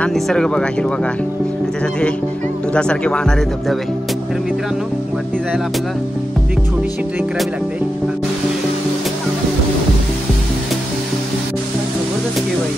हा निसर्ग बघा हिरवागार आणि त्याच्यात हे दुधासारखे वाहणारे धबधबे। तर मित्रांनो वरती जायला आपल्याला एक छोटीशी ट्रेक करावी लागते। जबरदस्त केव आहे,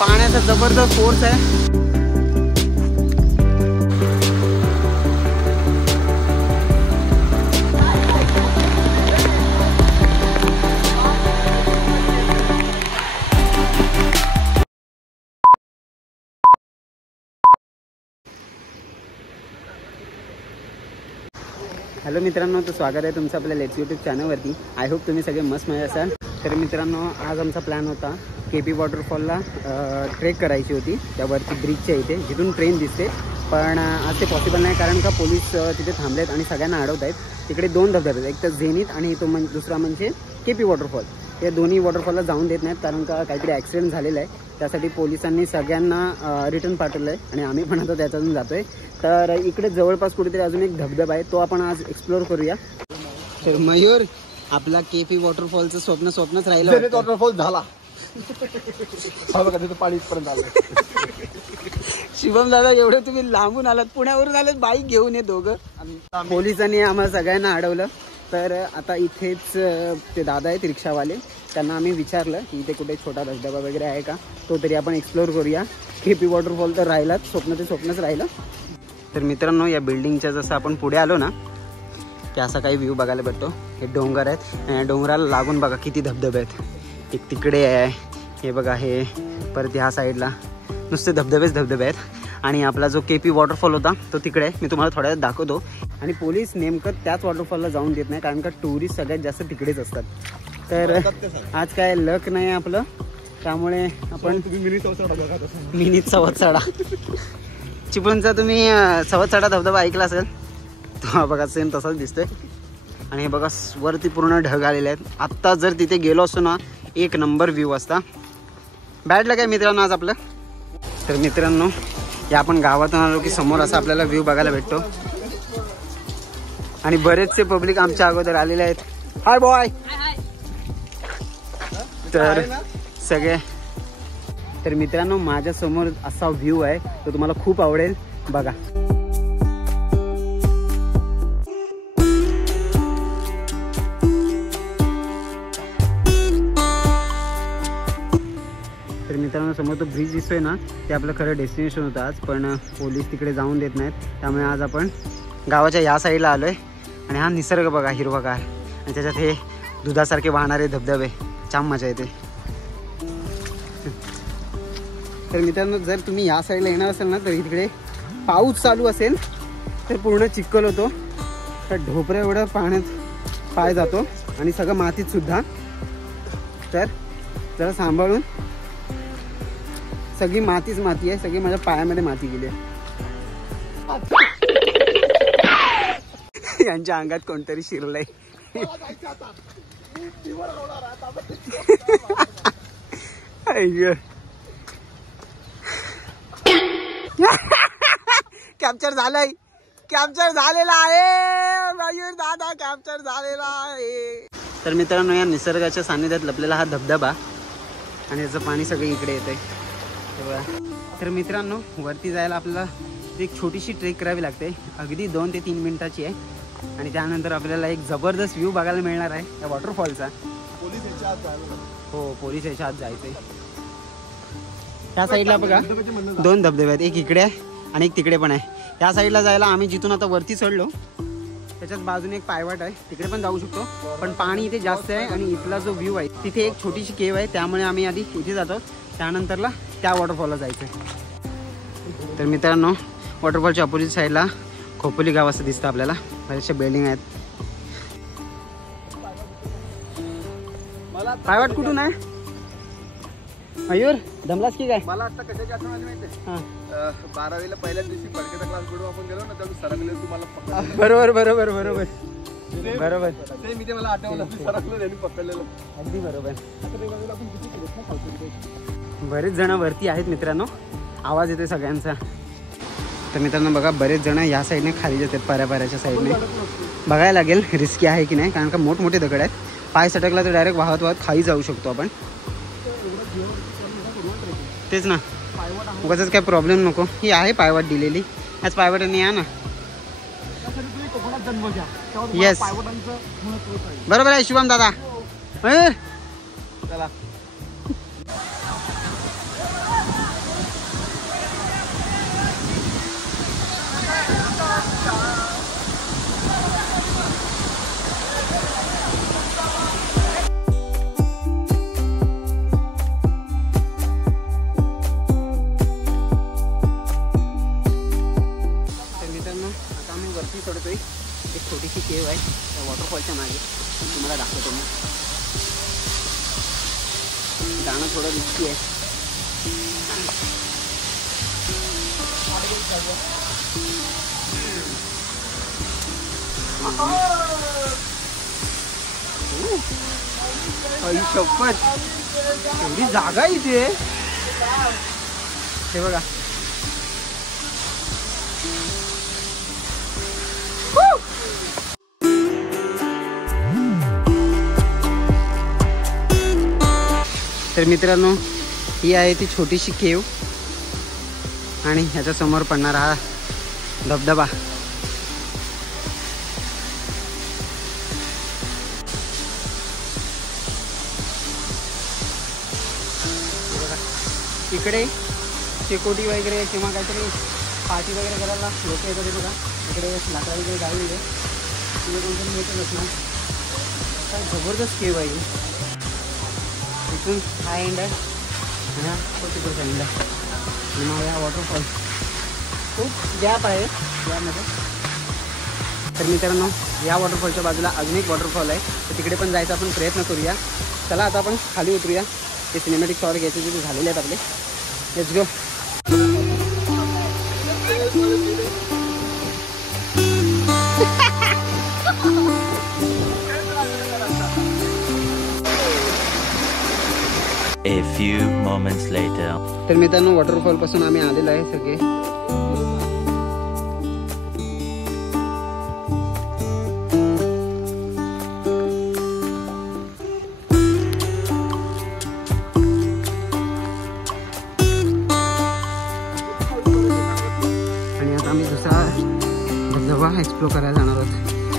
पाण्याचा जबरदस्त फोर्स आहे। हॅलो मित्रांनो, तर स्वागत आहे तुमचं आपल्या लेट्स यूट्यूब चॅनलवरती। आय होप तुम्ही सगळे मस्त मजा असाल। तर मित्रांनो आज आमचा प्लॅन होता केपी वॉटरफॉलला ट्रेक करायची होती, त्यावरती ब्रिजच्या इथे जिथून ट्रेन दिसते। पण आज ते पॉसिबल नाही कारण का पोलीस तिथे थांबलेत आणि सगळ्यांना अडवत आहेत। तिकडे दोन धबधबे आहेत, एक तर झेनिथ आणि तो दुसरा म्हणजे केपी वॉटरफॉल। या दोन्ही वॉटरफॉलला जाऊन देत नाहीत कारण का काहीतरी ॲक्सिडेंट झालेला आहे। त्यासाठी पोलिसांनी सगळ्यांना रिटर्न पाठवलं आहे आणि आम्ही पण आता त्याच्यातून जातो आहे। तर इकडे जवळपास कुठेतरी अजून एक धबधबा आहे, तो आपण आज एक्सप्लोर करूया। तर मयूर, आपला केपी वॉटरफॉलचं स्वप्नच राहिलं। वॉटरफॉल झाला पाणी इथपर्यंत आलं। शिवम दादा, एवढे तुम्ही लांबून आलात, पुण्यावरून आलात बाईक घेऊन ये दोघं। पोलिसांनी आम्हाला सगळ्यांना अडवलं। तर आता इथेच ते दादा आहेत रिक्षावाले, त्यांना आम्ही विचारलं की इथे कुठे छोटा धबधबा वगैरे आहे का, तो तरी आपण एक्सप्लोर करूया। केपी वॉटरफॉल तर राहिलाच, स्वप्नच राहिलं। तर मित्रांनो या बिल्डिंगच्या जसं आपण पुढे आलो ना की असा काही व्ह्यू बघायला भेटतो। हे डोंगर आहेत आणि डोंगराला लागून बघा किती धबधबे आहेत। एक तिकडे आहे, हे बघा, हे परत ह्या साईडला नुसते धबधबे आहेत। आणि आपला जो केपी वॉटरफॉल होता तो तिकडे आहे, मी तुम्हाला थोड्या वेळात दाखवतो। आणि पोलीस नेमकं त्याच वॉटरफॉलला जाऊन देत नाही कारण का टुरिस्ट सगळ्यात जास्त तिकडेच असतात। तर आज काय लक नाही आपलं, त्यामुळे आपण मिनी सवतसाडा चिपळूणचा तुम्ही सवतसाडा धबधबा ऐकला असेल, तो बघा सेम तसाच दिसतोय। आणि हे बघा वरती पूर्ण ढग आलेले आहेत। आत्ता जर तिथे गेलो असतो ना एक नंबर व्ह्यू असता। बॅडला काय मित्रांनो आज आपलं। तर मित्रांनो या आपण गावातून आलो की समोर असा आपल्याला व्ह्यू बघायला भेटतो आणि बरेचसे पब्लिक आमच्या अगोदर आलेले आहेत। हाय बॉय। तर सगळे, तर मित्रांनो माझ्या समोर असा व्ह्यू आहे, तो तुम्हाला खूप आवडेल बघा। तर मित्रांनो समोर तो ब्रिज दिसतोय ना, ते आपलं खरं डेस्टिनेशन होतं आज, पण पोलीस तिकडे जाऊन देत नाहीत। त्यामुळे आज आपण गावाच्या या साईडला आलोय आणि हा निसर्ग बघा हिरवागार आणि त्याच्यात हे दुधासारखे वाहणारे धबधबे, जाम मजा येते। तर मित्रांनो जर तुम्ही या साईडला येणार असाल ना तर इकडे पाऊस चालू असेल तर पूर्ण चिखल होतो। तर ढोपऱ्या एवढं पाण्यात पाय जातो आणि सगळं मातीत सुद्धा। तर जरा सांभाळून, सगळी मातीच माती आहे, सगळी माझ्या पायामध्ये माती गेली आहे। यांच्या अंगात कोणतरी शिरलंय। कॅप्चर झालंय, कॅप्चर झालेला आहे मयूर दादा, कॅप्चर झालेला आहे। तर मित्रांनो या निसर्गाच्या सानिध्यात लपलेला हा धबधबा आणि याचं पाणी सगळं इकडे येत आहे। तर मित्रांनो वरती जायला आपल्याला एक छोटीशी ट्रेक करावी लागते, अगदी 2 ते 3 मिनिटाची आहे। आणि त्यानंतर आपल्याला एक जबरदस्त व्ह्यू बघायला मिळणार आहे या वॉटरफॉलचा। हो, पोलीस याच्या आत जायचंय। त्या साईडला बघा 2 धबधबे आहेत, एक इकडे आहे आणि एक तिकडे पण आहे। त्या साईडला जायला आम्ही जिथून आता वरती चढलो त्याच्याच बाजूने एक पायवाट आहे, तिकडे पण जाऊ शकतो, पण पाणी इथे जास्त आहे। आणि इथला जो व्ह्यू आहे तिथे एक छोटीशी केव आहे, त्यामुळे आम्ही आधी इथे जातो, त्यानंतरला त्या वॉटरफॉलला जायचं आहे। तर मित्रांनो वॉटरफॉलच्या अपोजिट साईडला खोपोली गाव असं दिसतं आपल्याला, बरेचशा बिल्डिंग आहेत। पायवाट कुठून आहे मयूर, दमलास की काय? मला आता कशाची आठवण आली माहिती आहे? 12वीला पहिल्याच दिवशी पडकेचा क्लास बुडून आपण गेलो ना, तेव्हा सरांनी तुम्हाला बरोबर मी ते मला आठवलं, सरांनी त्यांनी पकडलेलं। अगदी बरोबर। बरेच जण वरती आहेत मित्रांनो, आवाज येतोय सगळ्यांचा। तर मित्रांनो बघा बरेच जण या साईडने खाली जातात, पाऱ्याच्या साईडने। बघायला लागेल रिस्की आहे की नाही, कारण का मोठमोठे दगड आहेत, पाय सटकला तर डायरेक्ट वाहत खाली जाऊ शकतो आपण। तेच ना, उगाच काय प्रॉब्लेम नको. ही आहे पायवाट दिलेली, ह्याच पायवाटाने या ना. येस बरोबर आहे शुभम दादा. चला वरती चढतोय. एक छोटीशी केव आहे त्या वॉटरफॉलच्या मागे, तुम्हाला दाखवतो मी. जाणं थोडं रिस्की आहे. शपथ एवढी जागा इथे. हे बघा तर मित्रांनो, ही आहे ती छोटीशी केव आणि ह्याच्या समोर पडणारा हा धबधबा. इकडे शेकोटी वगैरे किंवा काहीतरी पार्टी वगैरे करायला लोक येतात. बघा इकडे लाकडा वगैरे गावी आहे, तिथे कोणतरी मिळतच असणार. काय जबरदस्त केव आहे. इथून हा एंड आहे आणि हा तिकडचा एंड आहे. आणि मग हा वॉटरफॉल खूप गॅप आहे यामध्ये. तर मित्रांनो, या वॉटरफॉलच्या बाजूला अजून एक वॉटरफॉल आहे, तर तिकडे पण जायचा आपण प्रयत्न करूया. चला आता आपण खाली उतरूया. ते सिनेमॅटिक शॉट घ्यायचे तिथे झालेले आहेत आपले. Let's go. A few moments later. तर मित्रांनो, वॉटरफॉल पासून आम्ही आलेलो आहे सगळे. आणि आता आम्ही दुसरा धबधबा एक्सप्लोर करायला जाणार आहोत.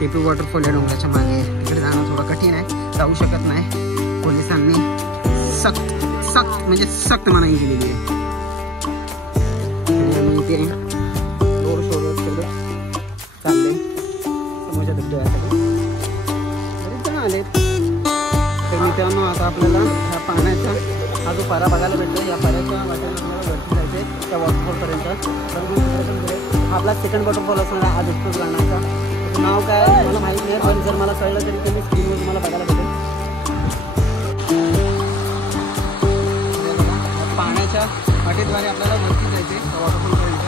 केपी वॉटरफॉल या डोंगराच्या मागे. तिकडे जाणं थोडं कठीण आहे, जाऊ शकत नाही. पोलिसांनी म्हणजे सक्त मनाई केलेली आहे. इथे रोड शोधत चालले समोरच्या धबधब्यासाठी. बरेच जण आलेत. तर मित्रांनो, आता आपल्याला ह्या पाण्याचा हा जो पारा बघायला भेटतो, या पाऱ्याच्या वाटेला आपल्याला वरती जायचं आहे त्या वॉटरफॉलपर्यंत. तर हा आपला सेकंड वॉटरफॉल असणार आहे आज एक्सप्लोर करण्याचा. नाव काय मला माहीत नाही, पण जर मला कळलं तरी तुम्ही स्क्रीनवर तुम्हाला बघायला भेटेल. पाण्याच्या वाटेद्वारे आपल्याला वरती जायचे वॉटरफॉलपर्यंत.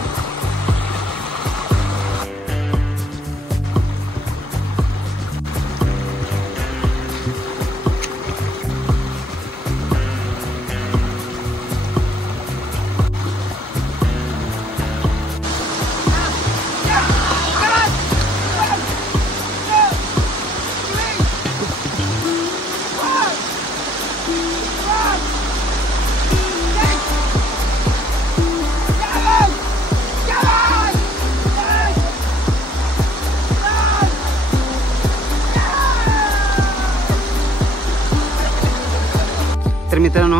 तर मित्रांनो,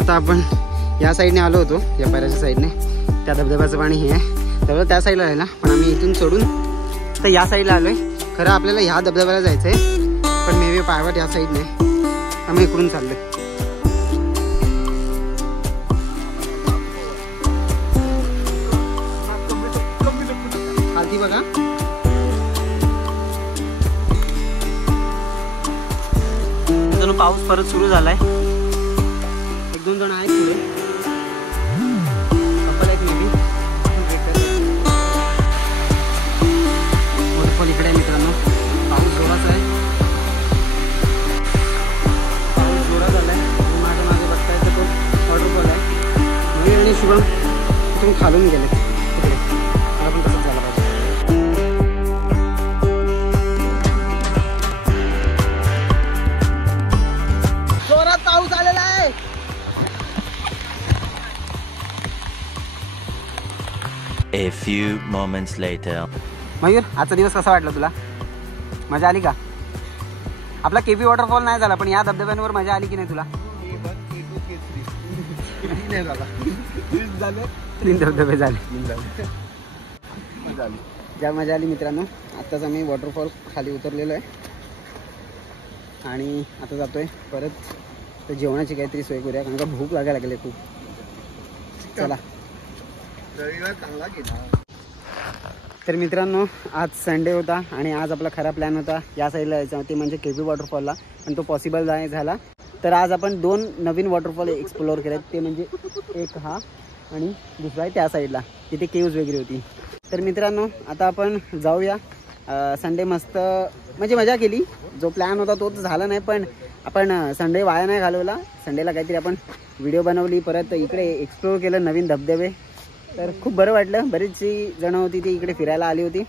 आता आपण या साईडने आलो होतो, या पायऱ्याच्या साईडने. त्या धबधब्याचं पाणी हे आहे, तर त्या साईडला राहिला. पण आम्ही इथून सोडून तर या साईडला आलोय. खरं आपल्याला ह्या धबधब्याला जायचं आहे, पण मेवे पायवाट या साईडने आम्ही इकडून चाललोय. खालती बघा. मित्रांनो, पाऊस परत सुरू झालाय. एक दोन जण आहेत पुढे, कपल आहेत मे बी. वॉटरफॉल इकडे आहे मित्रांनो. पाऊस जोराचा आहे, पाऊस जोरात झालाय. माझ्या मागे बघताय तर तो वॉटरफॉल आहे. मी आणि शुभम तुम्ही खालून गेले तिकडे. मला पण तसंच झालं पाहिजे. जोरात पाऊस आलेला आहे. A few moments later. Mayur, आजचा दिवस कसा वाटला तुला? मजा आली का? आपला केपी वॉटरफॉल नाही झाला, पण या धबधब्यांवर मजा आली की नाही तुला? तीन धबधबे झाले. ज्या मजा आली मित्रांनो. आत्ताच आम्ही वॉटरफॉल खाली उतरलेलो आहे आणि आता जातोय परत. तर जेवणाची काहीतरी सोय करूया, कारण का भूक लागायला लागली खूप. चला. रविवार चांगला गेला. तर मित्रांनो, आज संडे होता आणि आज आपला खरा प्लॅन होता या साईडला यायचा, ते म्हणजे केपी वॉटरफॉलला, पण तो पॉसिबल नाही झाला. तर आज आपण 2 नवीन वॉटरफॉल एक्सप्लोअर केले. ते म्हणजे एक हा आणि दुसरा आहे त्या साईडला, तिथे केव्ज वगैरे होती. तर मित्रांनो, आता आपण जाऊया. संडे मस्त म्हणजे मजा केली. जो प्लॅन होता तो झाला नाही, पण आपण संडे वाया नाही घालवला. संडेला काहीतरी आपण व्हिडिओ बनवली, परत इकडे एक्सप्लोअर केलं नवीन धबधबे. तर खूप बरं वाटलं. बरीचशी जणं होती ती इकडे फिरायला आली होती.